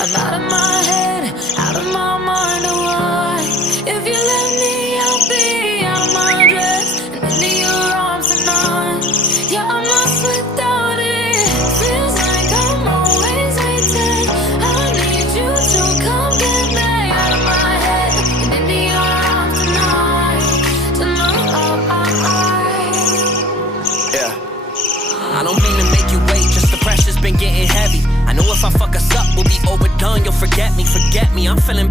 I'm out of my head, out of my mind, oh why? If you let me, I'll be out my dress and into your arms tonight. Yeah, I'm lost without it. Feels like I'm always waiting. I need you to come get me out of my head and into your arms tonight. Yeah. I don't mean to make you wait, just the pressure's been getting heavy. I know if I fuck us up, we'll be overdone. You'll forget me, I'm feeling